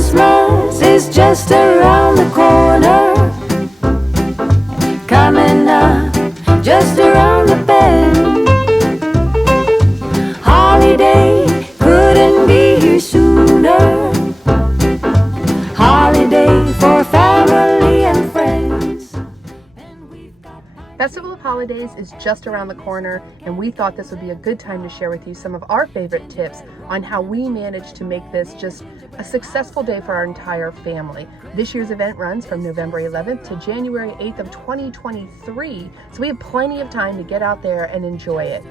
Christmas is just around the corner, coming up just around the bend. Holiday couldn't be here sooner. Holiday for family and friends. Festival of Holidays is just around the corner, and we thought this would be a good time to share with you some of our favorite tips on how we managed to make this just a successful day for our entire family. This year's event runs from November 11th to January 8th of 2023, so we have plenty of time to get out there and enjoy it.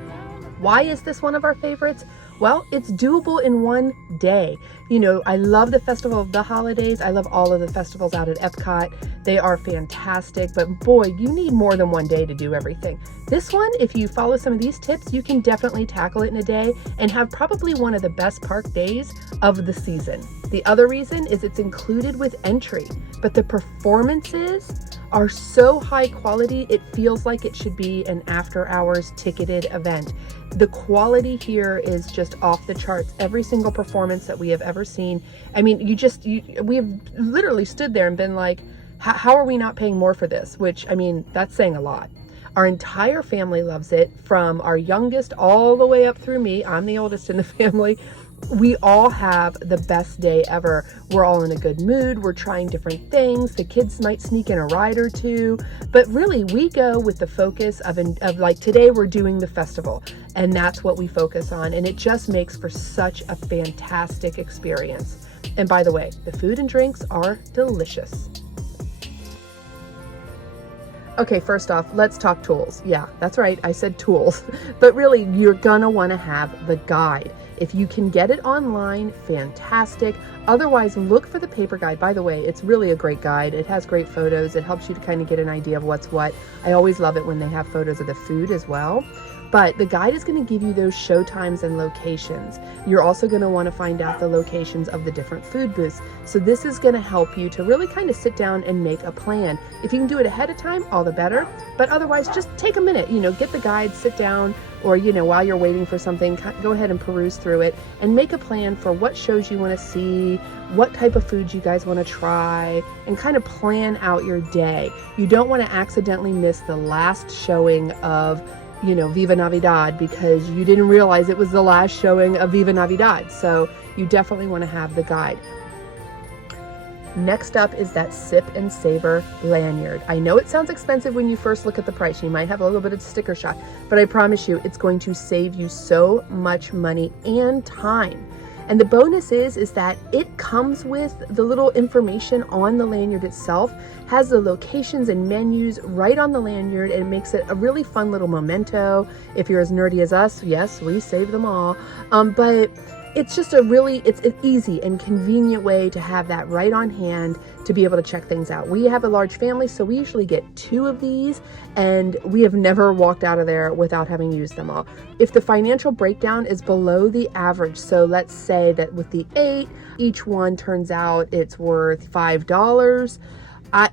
Why is this one of our favorites? Well, it's doable in one day. You know, I love the Festival of the Holidays. I love all of the festivals out at Epcot. They are fantastic, but boy, you need more than one day to do everything. This one, if you follow some of these tips, you can definitely tackle it in a day and have probably one of the best park days of the season. The other reason is it's included with entry, but the performances are so high quality, it feels like it should be an after hours ticketed event. The quality here is just off the charts. Every single performance that we have ever seen. I mean, we have literally stood there and been like, how are we not paying more for this? Which, I mean, that's saying a lot. Our entire family loves it, from our youngest all the way up through me. I'm the oldest in the family. We all have the best day ever. We're all in a good mood. We're trying different things. The kids might sneak in a ride or two, but really we go with the focus of like today we're doing the festival, and that's what we focus on. And it just makes for such a fantastic experience. And by the way, the food and drinks are delicious. Okay, first off, let's talk tools. Yeah, that's right, I said tools. But really, you're gonna wanna have the guide. If you can get it online, fantastic. Otherwise, look for the paper guide. By the way, it's really a great guide. It has great photos. It helps you to kind of get an idea of what's what. I always love it when they have photos of the food as well. But the guide is going to give you those show times and locations. You're also going to want to find out the locations of the different food booths. So this is going to help you to really kind of sit down and make a plan. If you can do it ahead of time, all the better. But otherwise, just take a minute, get the guide, sit down, or, while you're waiting for something, go ahead and peruse through it and make a plan for what shows you want to see, what type of foods you guys want to try, and kind of plan out your day. You don't want to accidentally miss the last showing of Viva Navidad because you didn't realize it was the last showing of Viva Navidad. So you definitely want to have the guide. Next up is that Sip and Savor lanyard. I know it sounds expensive when you first look at the price. You might have a little bit of sticker shock, but I promise you it's going to save you so much money and time. And the bonus is that it comes with the little information on the lanyard itself, has the locations and menus right on the lanyard, and it makes it a really fun little memento. If you're as nerdy as us, yes, we save them all. But it's just it's an easy and convenient way to have that right on hand to be able to check things out. We have a large family, so we usually get 2 of these, and we have never walked out of there without having used them all. If the financial breakdown is below the average, so let's say that with the 8, each one turns out it's worth $5.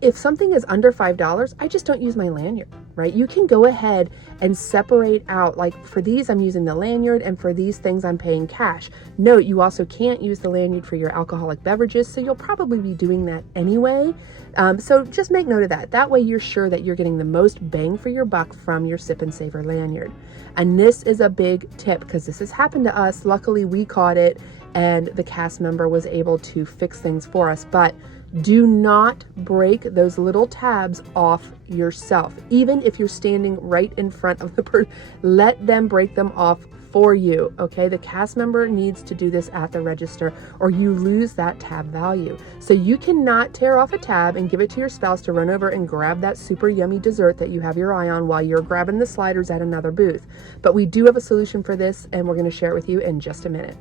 If something is under $5, I just don't use my lanyard, right? You can go ahead and separate out, like for these, I'm using the lanyard, and for these things, I'm paying cash. Note, you also can't use the lanyard for your alcoholic beverages, so you'll probably be doing that anyway. So just make note of that. That way you're sure that you're getting the most bang for your buck from your Sip and Savor lanyard. And this is a big tip because this has happened to us. Luckily, we caught it and the cast member was able to fix things for us. But do not break those little tabs off yourself. Even if you're standing right in front of the person, let them break them off for you, okay? The cast member needs to do this at the register or you lose that tab value. So you cannot tear off a tab and give it to your spouse to run over and grab that super yummy dessert that you have your eye on while you're grabbing the sliders at another booth. But we do have a solution for this, and we're going to share it with you in just a minute.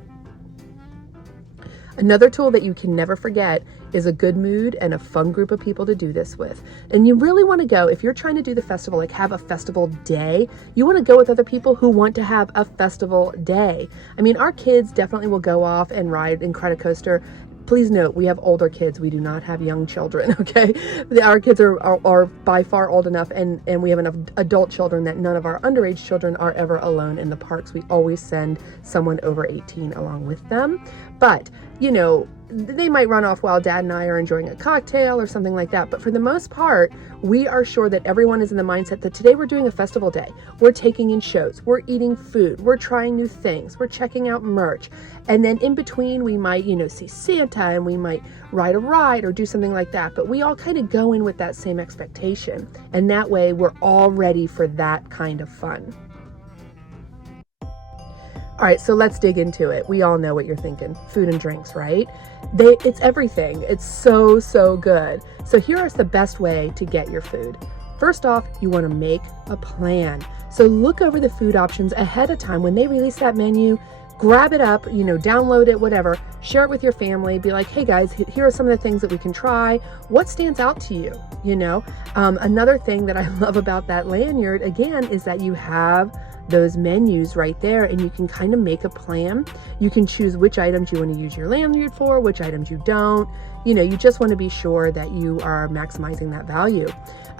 Another tool that you can never forget is a good mood and a fun group of people to do this with. And you really want to go, if you're trying to do the festival, like have a festival day, you want to go with other people who want to have a festival day. I mean, our kids definitely will go off and ride in Credicoaster. Please note, we have older kids. We do not have young children, okay? Our kids are by far old enough, and we have enough adult children that none of our underage children are ever alone in the parks. We always send someone over 18 along with them. But, they might run off while Dad and I are enjoying a cocktail or something like that. But for the most part, we are sure that everyone is in the mindset that today we're doing a festival day. We're taking in shows, we're eating food, we're trying new things, we're checking out merch. And then in between, we might, see Santa, and we might ride a ride or do something like that. But we all kind of go in with that same expectation. And that way we're all ready for that kind of fun. All right, so let's dig into it. We all know what you're thinking. Food and drinks, right? It's everything. It's so, so good. So here is the best way to get your food. First off, you want to make a plan. So look over the food options ahead of time. When they release that menu, grab it up, download it, whatever, share it with your family, be like, hey guys, here are some of the things that we can try. What stands out to you? Another thing that I love about that lanyard, again, is that you have those menus right there, and you can kind of make a plan. You can choose which items you want to use your lanyard for, which items you don't. You just want to be sure that you are maximizing that value.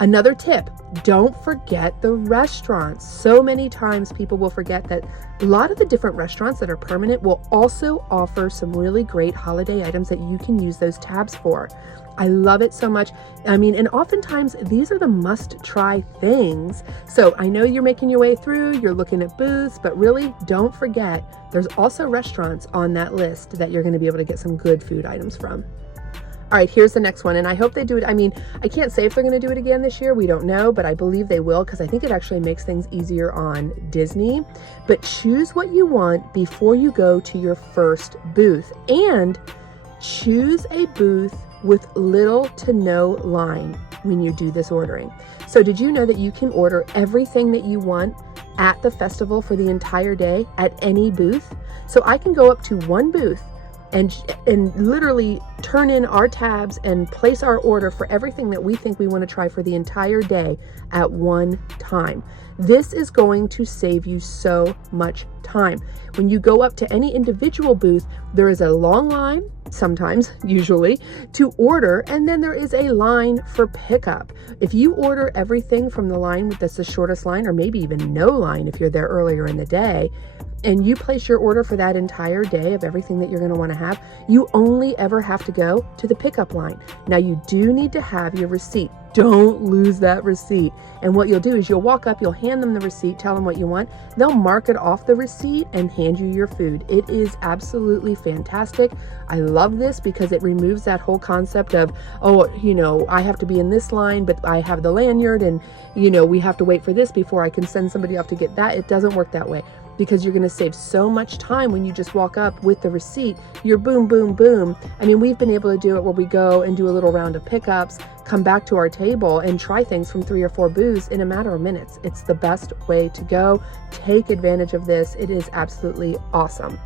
Another tip, don't forget the restaurants. So many times people will forget that a lot of the different restaurants that are permanent will also offer some really great holiday items that you can use those tabs for. I love it so much. And oftentimes these are the must-try things. So I know you're making your way through, you're looking at booths, but really don't forget there's also restaurants on that list that you're going to be able to get some good food items from. All right, here's the next one, and I hope they do it. I can't say if they're going to do it again this year. We don't know, but I believe they will, because I think it actually makes things easier on Disney. But choose what you want before you go to your first booth, and choose a booth with little to no line when you do this ordering. So did you know that you can order everything that you want at the festival for the entire day at any booth? So I can go up to one booth and literally turn in our tabs and place our order for everything that we think we want to try for the entire day at one time. This is going to save you so much time. When you go up to any individual booth, there is a long line, sometimes, usually, to order, and then there is a line for pickup. If you order everything from the line that's the shortest line, or maybe even no line if you're there earlier in the day, and you place your order for that entire day of everything that you're going to want to have, you only ever have to go to the pickup line. Now, you do need to have your receipt. Don't lose that receipt. And what you'll do is you'll walk up, you'll hand them the receipt, tell them what you want. They'll mark it off the receipt and hand you your food. It is absolutely fantastic. I love this because it removes that whole concept of, I have to be in this line, but I have the lanyard, and, we have to wait for this before I can send somebody off to get that. It doesn't work that way, because you're going to save so much time when you just walk up with the receipt. You're boom, boom, boom. We've been able to do it where we go and do a little round of pickups, come back to our table and try things from 3 or 4 booths in a matter of minutes. It's the best way to go. Take advantage of this. It is absolutely awesome.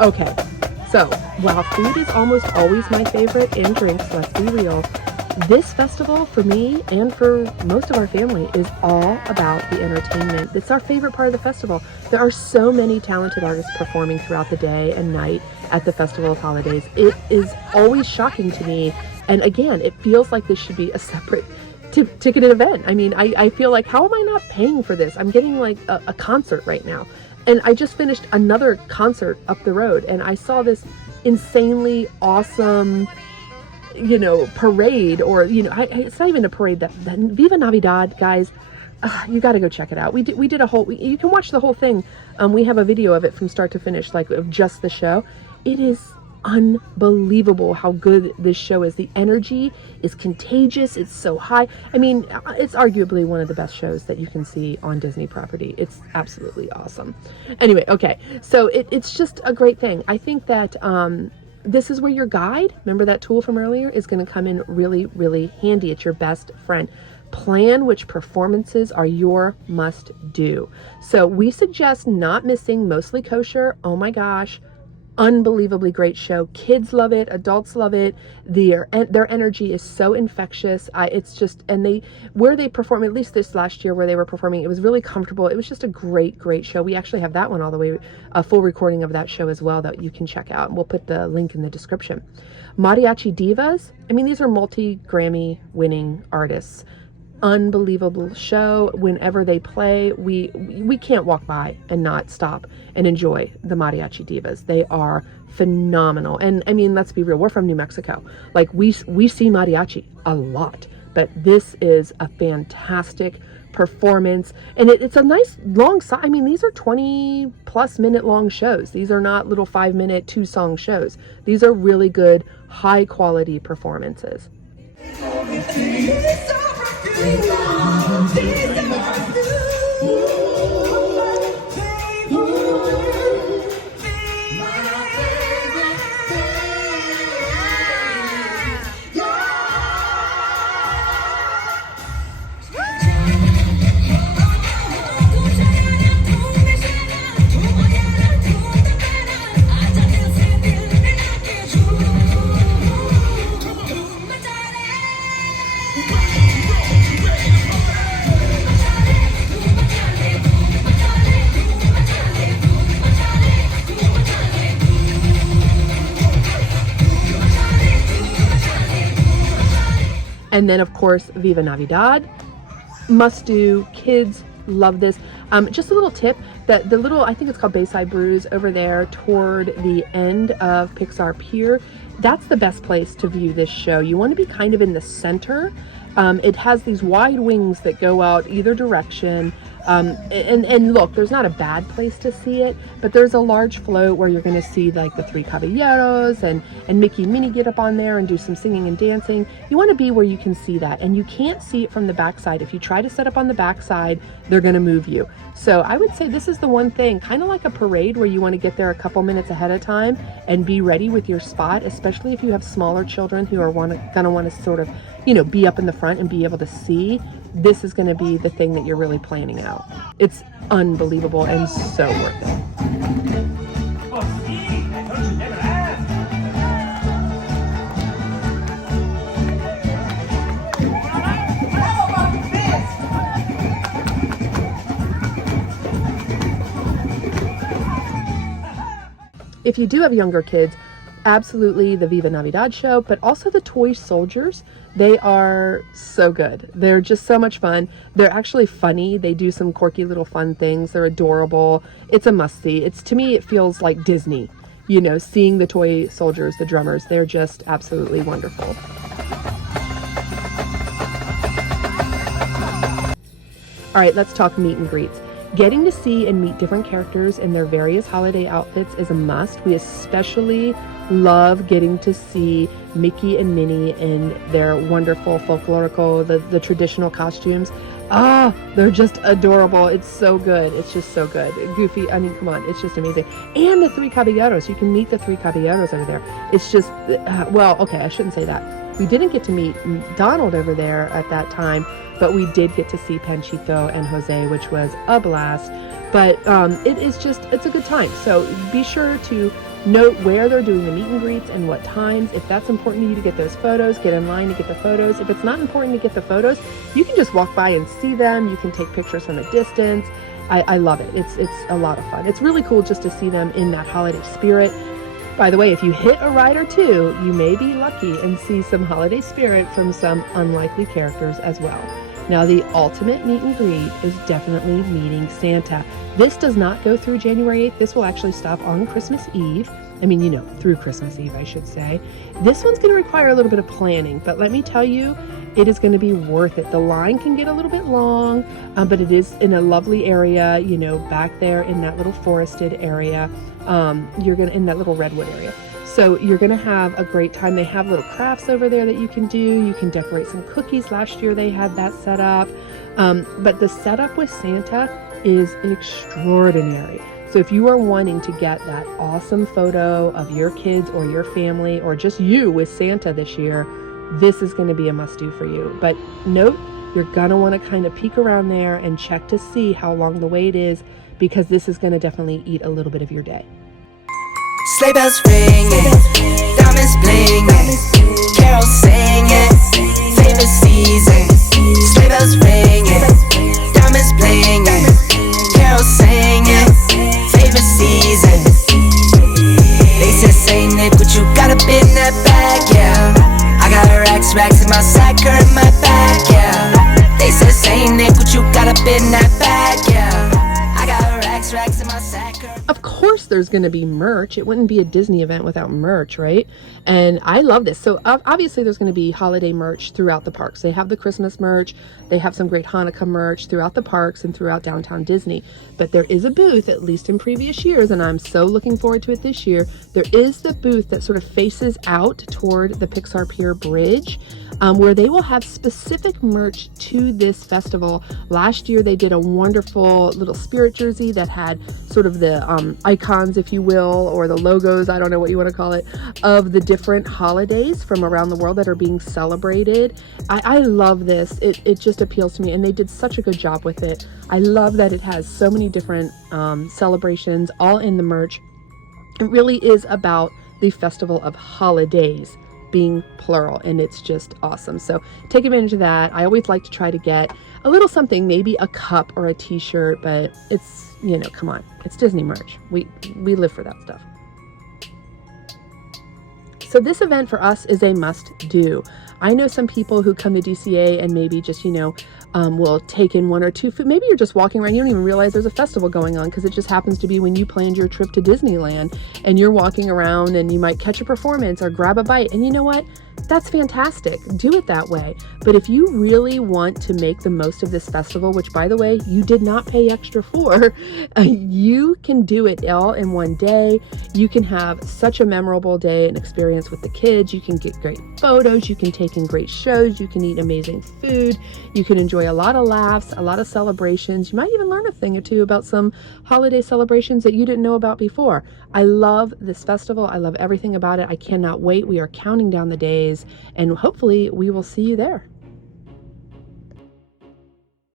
Okay, so while food is almost always my favorite, and drinks, let's be real, this festival for me and for most of our family is all about the entertainment. It's our favorite part of the festival. There are so many talented artists performing throughout the day and night at the Festival of Holidays. It is always shocking to me, and again, it feels like this should be a separate ticketed event. I feel like, how am I not paying for this? I'm getting like a concert right now. And I just finished another concert up the road, and I saw this insanely awesome, parade, or, it's not even a parade, that Viva Navidad, guys. You got to go check it out. We did a whole, you can watch the whole thing. We have a video of it from start to finish, like of just the show. It is unbelievable how good this show is. The energy is contagious. It's so high. It's arguably one of the best shows that you can see on Disney property. It's absolutely awesome. Anyway, okay, so it's just a great thing. I think that this is where your guide, remember that tool from earlier, is going to come in really, really handy. It's your best friend. Plan which performances are your must do. So we suggest not missing Mostly Kosher. Oh my gosh, Unbelievably great show. Kids love it, adults love it. Their energy is so infectious. It's just, and where they perform, at least this last year where they were performing, it was really comfortable. It was just a great show. We actually have that one all the way, a full recording of that show as well that you can check out. We'll put the link in the description. Mariachi Divas, I mean, these are multi-Grammy winning artists. Unbelievable show. Whenever they play, we can't walk by and not stop and enjoy the Mariachi Divas. They are phenomenal. And I mean, let's be real, we're from New Mexico. Like we see mariachi a lot, but this is a fantastic performance, and it's a nice long I mean, these are 20+ minute long shows. These are not little 5-minute 2-song shows. These are really good, high quality performances. And then, of course, Viva Navidad, must do. Kids love this. Just a little tip, that the little, I think it's called Bayside Brews over there toward the end of Pixar Pier, that's the best place to view this show. You want to be kind of in the center. It has these wide wings that go out either direction. And look, there's not a bad place to see it, but there's a large float where you're going to see like the Three Caballeros and Mickey and Minnie get up on there and do some singing and dancing. You want to be where you can see that, and you can't see it from the backside. If you try to set up on the backside, they're going to move you. So I would say this is the one thing, kind of like a parade, where you want to get there a couple minutes ahead of time and be ready with your spot, especially if you have smaller children who are going to want to sort of, be up in the front and be able to see. This is going to be the thing that you're really planning out. It's unbelievable and so worth it. If you do have younger kids, absolutely the Viva Navidad show, but also the Toy Soldiers. They are so good. They're just so much fun. They're actually funny. They do some quirky little fun things. They're adorable. It's a must-see. To me, it feels like Disney, seeing the Toy Soldiers, the drummers. They're just absolutely wonderful. All right, let's talk meet and greets. Getting to see and meet different characters in their various holiday outfits is a must. We especially love getting to see Mickey and Minnie in their wonderful folklorico, the traditional costumes. They're just adorable. It's so good. It's just so good. Goofy, I mean, come on, it's just amazing. And the Three Caballeros. You can meet the Three Caballeros over there. It's just, I shouldn't say that. We didn't get to meet Donald over there at that time, but we did get to see Panchito and Jose, which was a blast. But it's a good time. So be sure to note where they're doing the meet and greets and what times. If that's important to you to get those photos, get in line to get the photos. If it's not important to get the photos, you can just walk by and see them. You can take pictures from a distance. I love it. It's a lot of fun. It's really cool just to see them in that holiday spirit. By the way, if you hit a ride or two, you may be lucky and see some holiday spirit from some unlikely characters as well. Now, the ultimate meet and greet is definitely meeting Santa. This does not go through January 8th. This will actually stop on Christmas Eve. Through Christmas Eve, I should say. This one's going to require a little bit of planning, but let me tell you, it is going to be worth it. The line can get a little bit long, but it is in a lovely area, back there in that little forested area. In that little redwood area. So you're going to have a great time. They have little crafts over there that you can do. You can decorate some cookies. Last year they had that set up. But the setup with Santa is extraordinary. So if you are wanting to get that awesome photo of your kids or your family or just you with Santa this year, this is going to be a must-do for you. But note, you're going to want to kind of peek around there and check to see how long the wait is, because this is going to definitely eat a little bit of your day. Sleigh bells ringing, diamonds blinging, carols singing, favorite season. Sleigh bells ringing, diamonds blinging, carols singing, favorite season. They said, Saint Nick, what you got up in that bag, yeah. I got racks in my sack, or in my bag, yeah. They said, Saint Nick, what you got up in that bag, yeah. I got racks in my sack. Of course there's going to be merch. It wouldn't be a Disney event without merch, right? And I love this. So obviously there's going to be holiday merch throughout the parks. They have the Christmas merch. They have some great Hanukkah merch throughout the parks and throughout downtown Disney. But there is a booth, at least in previous years, and I'm so looking forward to it this year. There is the booth that sort of faces out toward the Pixar Pier Bridge, where they will have specific merch to this festival. Last year they did a wonderful little spirit jersey that had sort of the icons, if you will, or the logos, I don't know what you want to call it, of the different holidays from around the world that are being celebrated. I love this. It just appeals to me, and they did such a good job with it. I love that it has so many different celebrations all in the merch. It really is about the Festival of Holidays being plural, and it's just awesome. So take advantage of that. I always like to try to get a little something, maybe a cup or a t-shirt, but it's, you know, come on, it's Disney merch. We live for that stuff. So this event for us is a must do. I know some people who come to DCA and maybe just, you know, will take in one or two food. Maybe you're just walking around, you don't even realize there's a festival going on because it just happens to be when you planned your trip to Disneyland, and you're walking around and you might catch a performance or grab a bite. And you know what? That's fantastic. Do it that way. But if you really want to make the most of this festival, which by the way, you did not pay extra for, you can do it all in one day. You can have such a memorable day and experience with the kids. You can get great photos. You can take in great shows. You can eat amazing food. You can enjoy a lot of laughs, a lot of celebrations. You might even learn a thing or two about some holiday celebrations that you didn't know about before. I love this festival. I love everything about it. I cannot wait. We are counting down the days, and hopefully we will see you there.